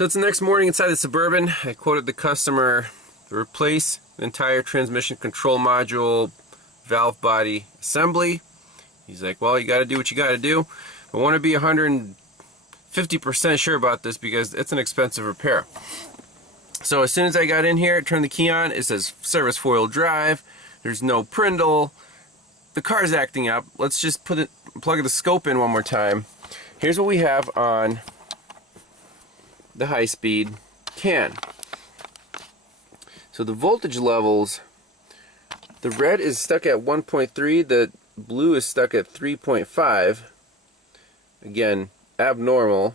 So it's the next morning inside the Suburban. I quoted the customer to replace the entire transmission control module valve body assembly. He's like, well, you got to do what you got to do. I want to be 150% sure about this because it's an expensive repair. So as soon as I got in here, turned the key on, it says service 4-wheel drive. There's no prindle. The car's acting up. Let's just plug the scope in one more time. Here's what we have on the high-speed can. So the voltage levels, the red is stuck at 1.3, the blue is stuck at 3.5. Again, abnormal.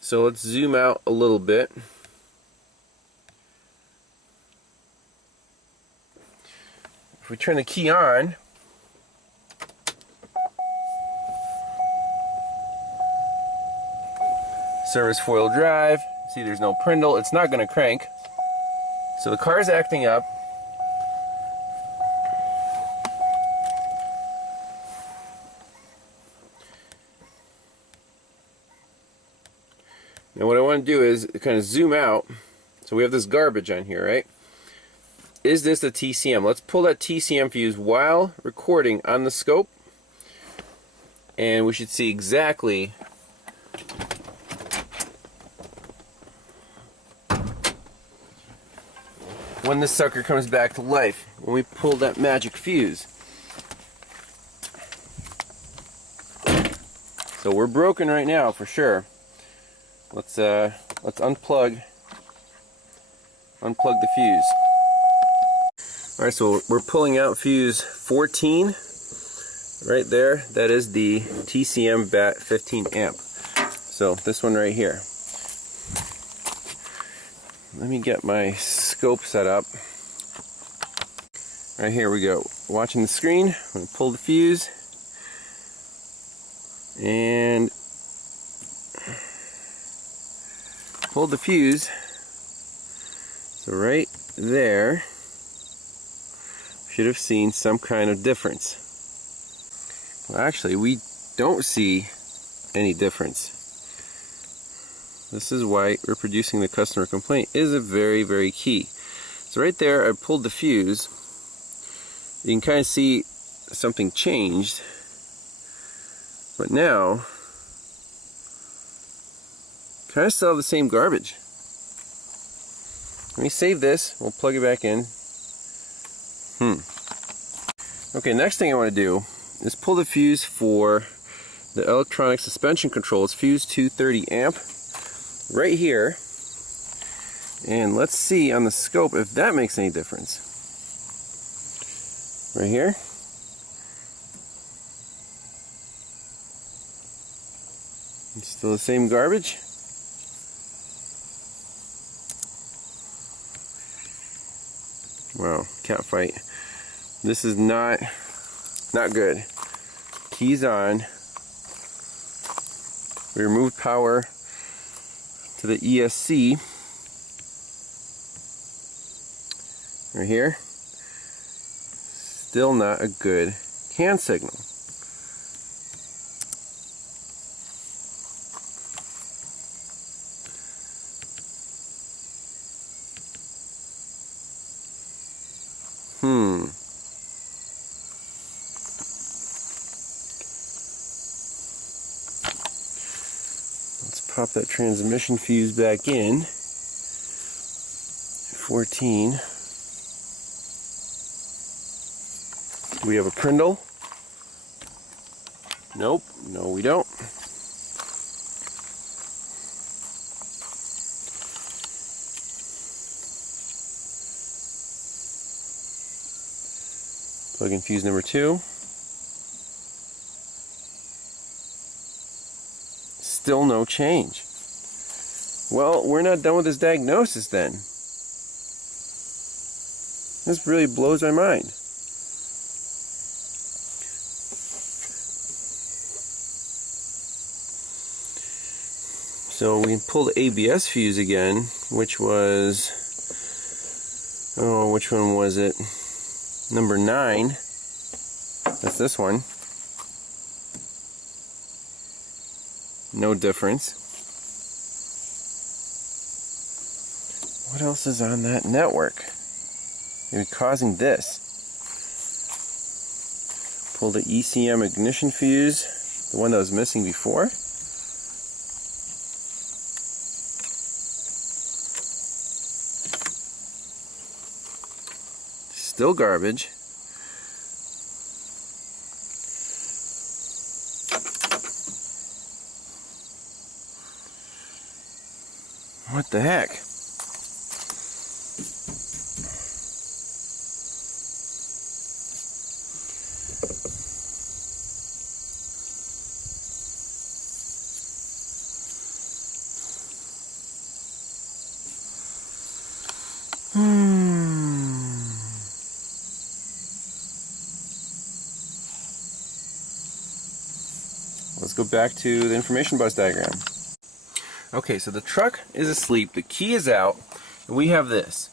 So let's zoom out a little bit. If we turn the key on, service 4-wheel drive, see there's no prindle, it's not going to crank. So the car is acting up. Now what I want to do is kind of zoom out. So we have this garbage on here, right? Is this a TCM? Let's pull that TCM fuse while recording on the scope, and we should see exactly when this sucker comes back to life, when we pull that magic fuse. So we're broken right now for sure. Let's unplug the fuse. Alright, so we're pulling out fuse 14 right there. That is the TCM BAT 15 amp. So this one right here. Let me get my scope set up. Right, here we go. Watching the screen, I'm going to pull the fuse and pull the fuse. So right there, should have seen some kind of difference. Well, actually, we don't see any difference. This is why reproducing the customer complaint is a very, very key. So right there, I pulled the fuse. You can kind of see something changed. But now, kind of still have the same garbage. Let me save this. We'll plug it back in. Okay, next thing I want to do is pull the fuse for the electronic suspension control. It's fuse 230 amp. Right here, and let's see on the scope if that makes any difference. Right here. It's still the same garbage. Wow, cat fight. This is not good. Keys on. We removed power to the ESC right here. Still not a good CAN signal. Pop that transmission fuse back in. 14. Do we have a prindle? Nope. No, we don't. Plug in fuse number 2. Still no change. Well, we're not done with this diagnosis then. This really blows my mind. So we can pull the ABS fuse again, which was, oh, which one was it? Number 9. That's this one. No difference. What else is on that network? Maybe causing this. Pull the ECM ignition fuse, the one that was missing before. Still garbage. What the heck? Let's go back to the information bus diagram. Okay, so the truck is asleep, the key is out, and we have this.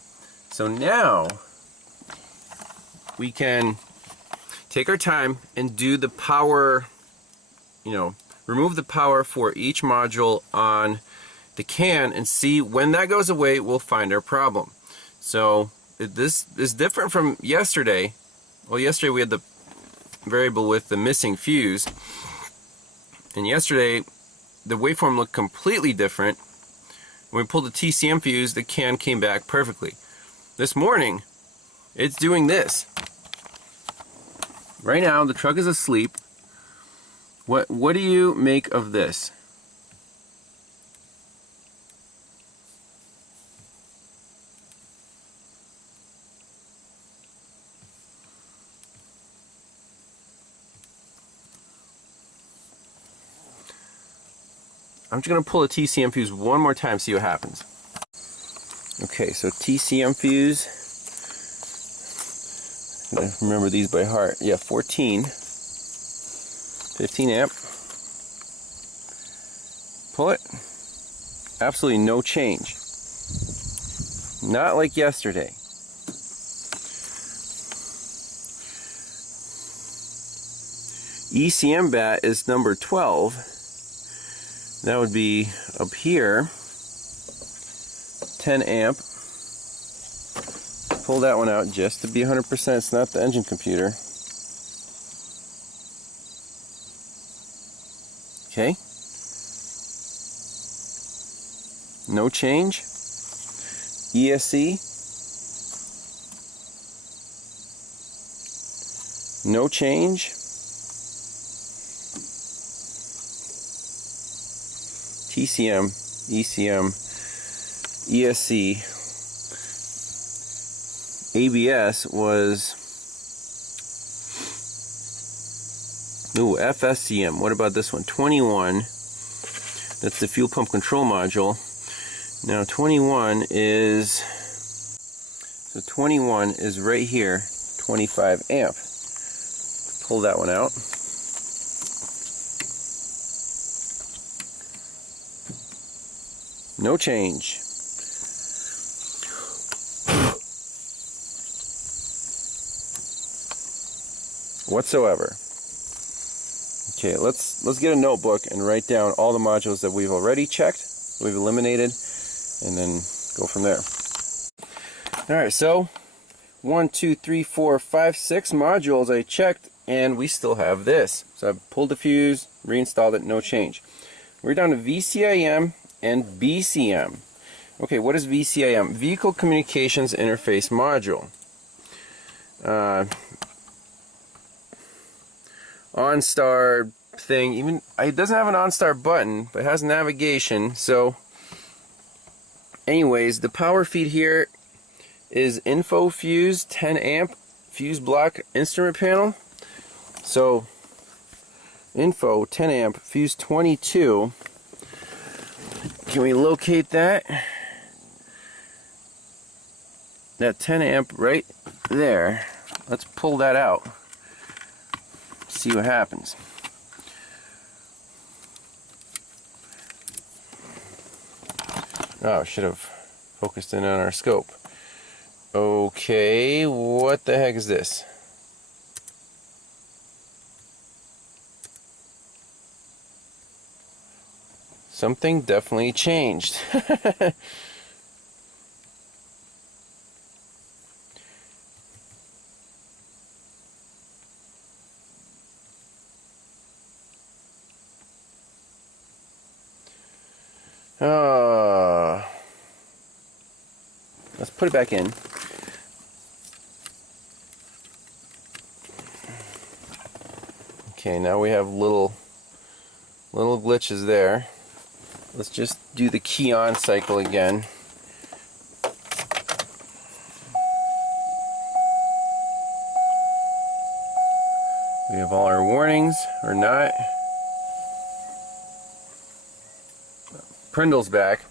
So now we can take our time and do the power, remove the power for each module on the CAN and see when that goes away, we'll find our problem. So this is different from yesterday. Well, yesterday we had the variable with the missing fuse, and yesterday the waveform looked completely different. When we pulled the TCM fuse, the CAN came back perfectly. This morning, it's doing this. Right now, the truck is asleep. What do you make of this? I'm just going to pull a TCM fuse one more time, see what happens. Okay, so TCM fuse. Remember these by heart. Yeah, 14. 15 amp. Pull it. Absolutely no change. Not like yesterday. ECM bat is number 12. That would be up here, 10 amp. Pull that one out just to be 100%. It's not the engine computer. Okay. No change. ESC. No change. TCM, ECM, ESC, ABS was, FSCM. What about this one? 21. That's the fuel pump control module. Now 21 is, so 21 is right here, 25 amp. Pull that one out. No change. Whatsoever. Okay, let's get a notebook and write down all the modules that we've already checked, we've eliminated, and then go from there. Alright, so 1, 2, 3, 4, 5, 6 modules I checked, and we still have this. So I've pulled the fuse, reinstalled it, no change. We're down to VCIM and VCM. Okay, what is VCIM? Vehicle Communications Interface Module. OnStar thing, even it doesn't have an OnStar button, but it has navigation. So anyways, the power feed here is info fuse 10 amp fuse block instrument panel. So info 10 amp fuse 22. Can we locate that? That 10 amp right there. Let's pull that out. See what happens. Oh, should have focused in on our scope. Okay, what the heck is this? Something definitely changed. Let's put it back in. Okay, now we have little glitches there. Let's just do the key on cycle again. We have all our warnings, or not. Prindle's back.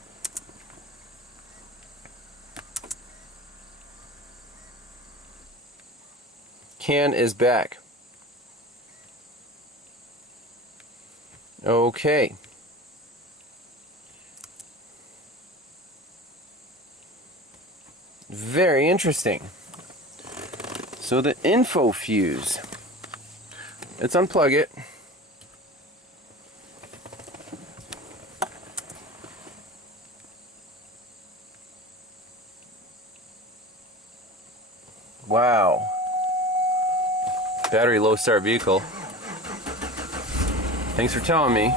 Can is back. Okay. Very interesting. So the info fuse. Let's unplug it. Wow. Battery low start vehicle. Thanks for telling me.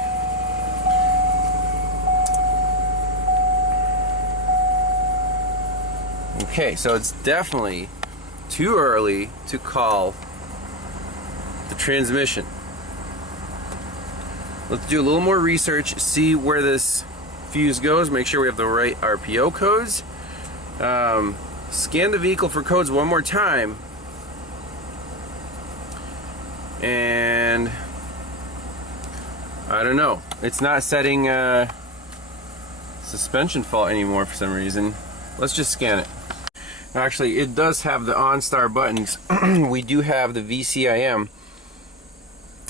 Okay, so it's definitely too early to call the transmission. Let's do a little more research, see where this fuse goes, make sure we have the right RPO codes. Scan the vehicle for codes one more time. And I don't know. It's not setting suspension fault anymore for some reason. Let's just scan it. Actually, it does have the OnStar buttons. We do have the VCIM.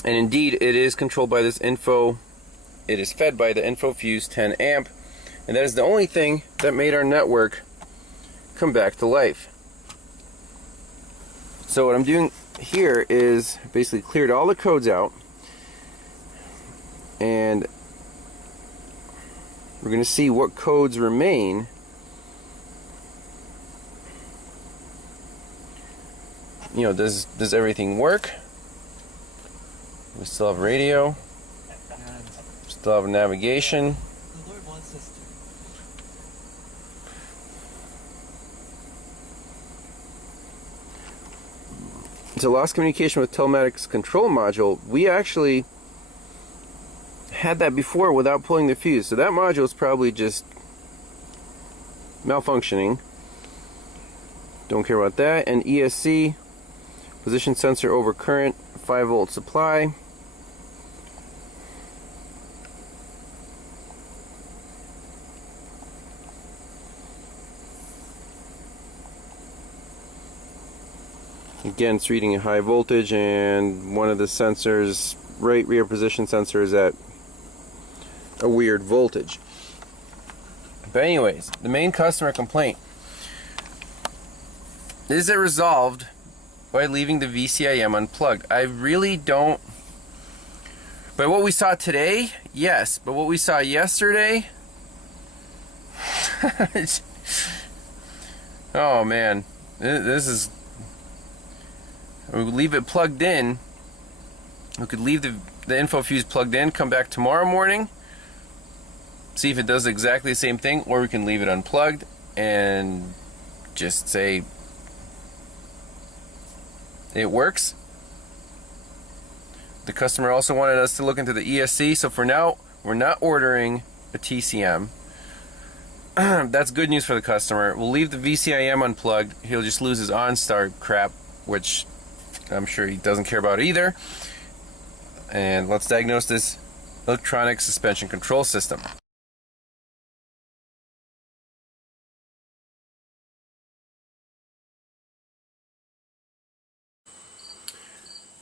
And indeed, it is controlled by this info. It is fed by the info fuse 10 amp. And that is the only thing that made our network come back to life. So what I'm doing here is basically cleared all the codes out. And we're going to see what codes remain. You know, does everything work? We still have radio. Still have navigation. The Lord wants us to. So lost communication with telematics control module. We actually had that before without pulling the fuse. So that module is probably just malfunctioning. Don't care about that. And ESC, position sensor overcurrent, 5-volt supply. Again, it's reading a high voltage, and one of the sensors, right rear position sensor, is at a weird voltage. But anyways, the main customer complaint. Is it resolved by leaving the VCIM unplugged? I really don't. By what we saw today, yes. But what we saw yesterday, oh man, this is. We would leave it plugged in. We could leave the info fuse plugged in, come back tomorrow morning, see if it does exactly the same thing, or we can leave it unplugged and just say it works. The customer also wanted us to look into the ESC, so for now we're not ordering a TCM. That's good news for the customer. We'll leave the VCIM unplugged. He'll just lose his OnStar crap, which I'm sure he doesn't care about either. And let's diagnose this electronic suspension control system.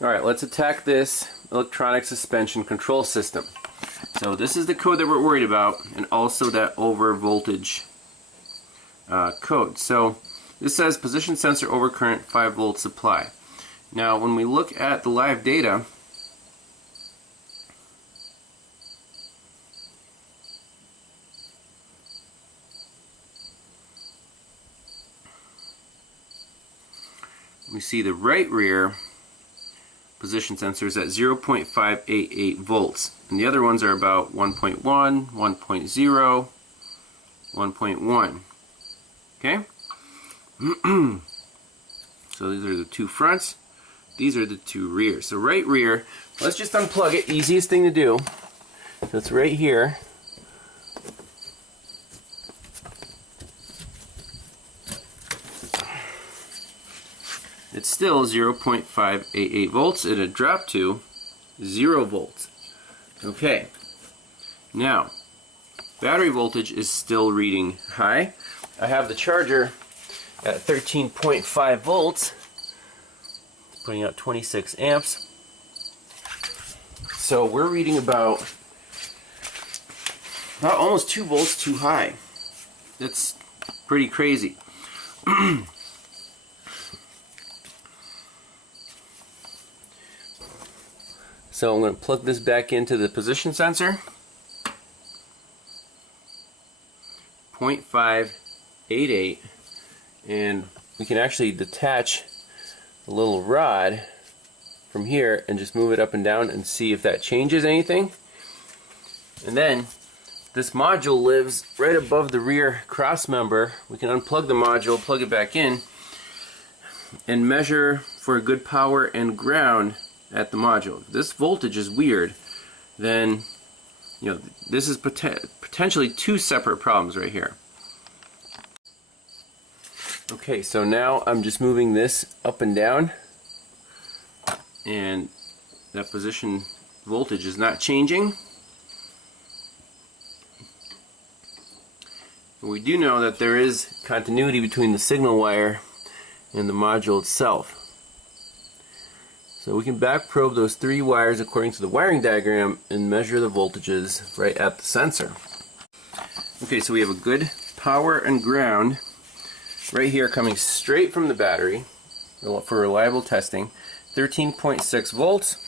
Alright, let's attack this electronic suspension control system. So this is the code that we're worried about, and also that over voltage code. So this says position sensor overcurrent 5-volt supply. Now when we look at the live data, we see the right rear position sensor is at 0.588 volts, and the other ones are about 1.1, 1.0, 1.1. Okay? So these are the two fronts. These are the two rears. So right rear, let's just unplug it. Easiest thing to do. So it's right here. It's still 0.588 volts. It had dropped to 0 volts. Okay. Now, battery voltage is still reading high. I have the charger at 13.5 volts, putting out 26 amps. So we're reading about almost 2 volts too high. That's pretty crazy. So I'm going to plug this back into the position sensor. 0.588, and we can actually detach the little rod from here and just move it up and down and see if that changes anything. And then this module lives right above the rear cross member. We can unplug the module, plug it back in, and measure for a good power and ground at the module. If this voltage is weird, then this is potentially two separate problems right here. Okay, so now I'm just moving this up and down, and that position voltage is not changing. We do know that there is continuity between the signal wire and the module itself. So we can back probe those 3 wires according to the wiring diagram and measure the voltages right at the sensor. Okay, so we have a good power and ground right here coming straight from the battery for reliable testing, 13.6 volts.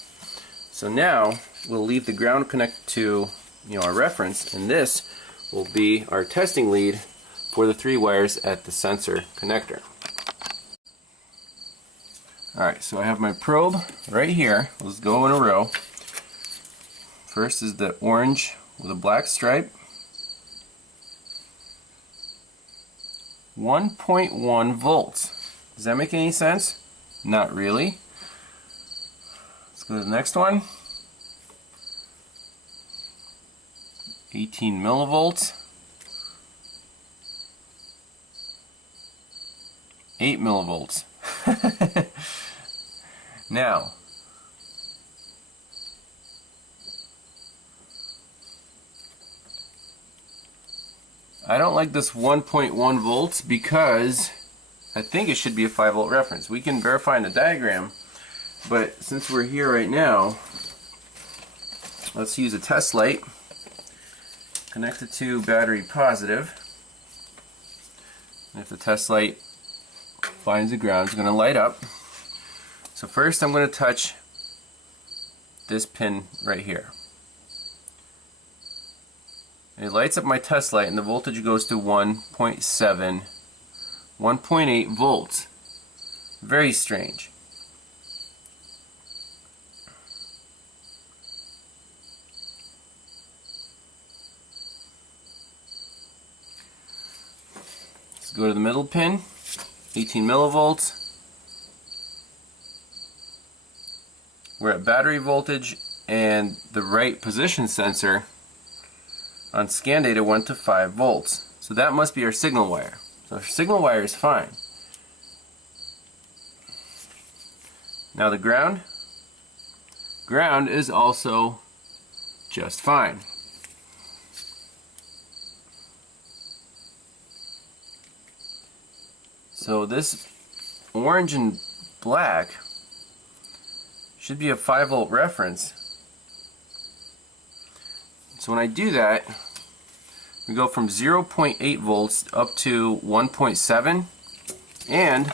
So now we'll leave the ground connected to our reference, and this will be our testing lead for the 3 wires at the sensor connector. Alright, so I have my probe right here. Let's go in a row. First is the orange with a black stripe. 1.1 volts. Does that make any sense? Not really. Let's go to the next one. 18 millivolts. 8 millivolts. Now, I don't like this 1.1 volts because I think it should be a 5 volt reference. We can verify in the diagram, but since we're here right now, let's use a test light connected to battery positive. And if the test light finds the ground, it's going to light up. So first I'm going to touch this pin right here. And it lights up my test light, and the voltage goes to 1.7, 1.8 volts. Very strange. Let's go to the middle pin, 18 millivolts. We're at battery voltage, and the right position sensor on scan data went to 5 volts. So that must be our signal wire. So our signal wire is fine. Now the ground. Ground is also just fine. So this orange and black should be a 5 volt reference. So when I do that, we go from 0.8 volts up to 1.7, and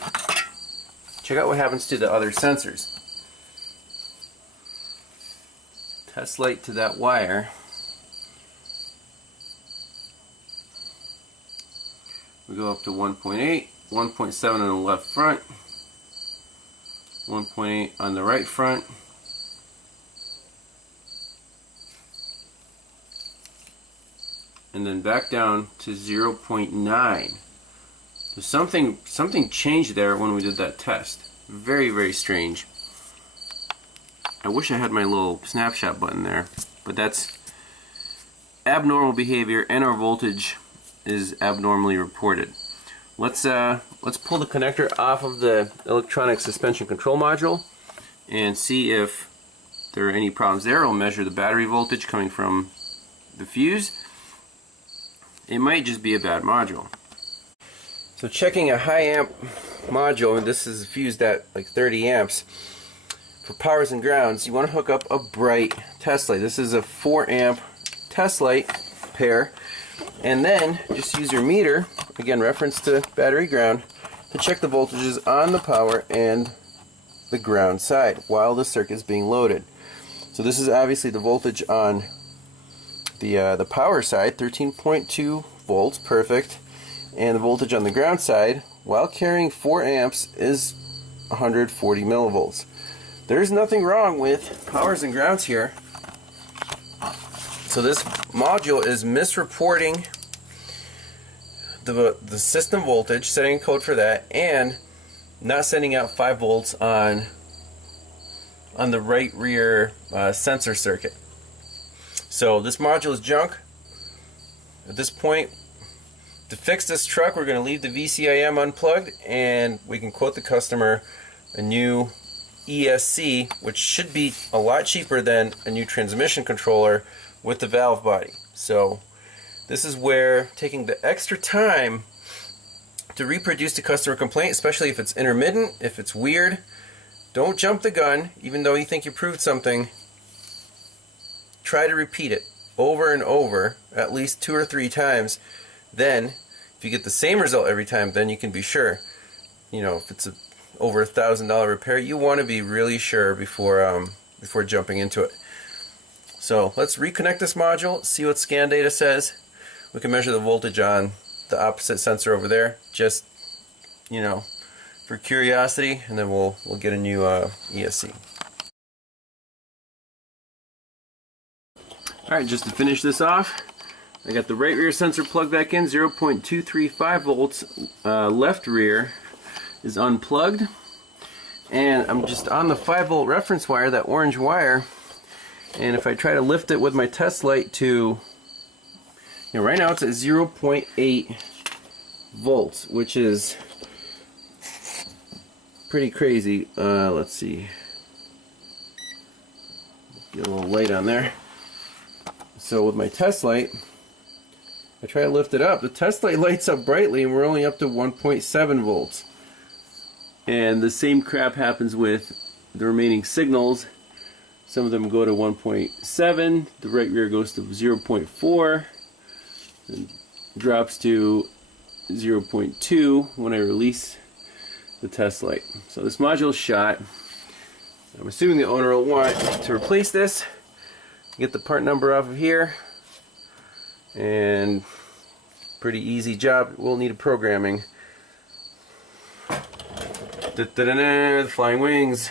check out what happens to the other sensors. Test light to that wire. We go up to 1.8, 1.7 on the left front, 1.8 on the right front, and then back down to 0.9. So something changed there when we did that test. Very, very strange. I wish I had my little snapshot button there, but that's abnormal behavior, and our voltage is abnormally reported. Let's pull the connector off of the electronic suspension control module and see if there are any problems there. We'll measure the battery voltage coming from the fuse. It might just be a bad module. So checking a high amp module, and this is fused at like 30 amps. For powers and grounds, you want to hook up a bright test light. This is a 4 amp test light pair, and then just use your meter, again reference to battery ground, to check the voltages on the power and the ground side while the circuit is being loaded. So this is obviously the voltage on the power side, 13.2 volts, perfect, and the voltage on the ground side, while carrying 4 amps, is 140 millivolts. There's nothing wrong with powers and grounds here. So this module is misreporting the system voltage, setting a code for that, and not sending out 5 volts on the right rear sensor circuit. So this module is junk. At this point, to fix this truck, we're going to leave the VCIM unplugged, and we can quote the customer a new ESC, which should be a lot cheaper than a new transmission controller with the valve body. So this is where taking the extra time to reproduce the customer complaint, especially if it's intermittent, if it's weird, don't jump the gun. Even though you think you proved something, try to repeat it over and over, at least 2 or 3 times. Then if you get the same result every time, then you can be sure. You know, if it's over $1,000 repair, you want to be really sure before jumping into it. So let's reconnect this module, see what scan data says. We can measure the voltage on the opposite sensor over there, just, you know, for curiosity, and then we'll get a new ESC. Alright, just to finish this off, I got the right rear sensor plugged back in, 0.235 volts. Left rear is unplugged, and I'm just on the 5 volt reference wire, that orange wire, and if I try to lift it with my test light to, you know, right now it's at 0.8 volts, which is pretty crazy. Let's see, get a little light on there. So with my test light, I try to lift it up. The test light lights up brightly, and we're only up to 1.7 volts. And the same crap happens with the remaining signals. Some of them go to 1.7, the right rear goes to 0.4, and drops to 0.2 when I release the test light. So this module is shot. I'm assuming the owner will want to replace this. Get the part number off of here, and pretty easy job. We'll need a programming. The flying wings.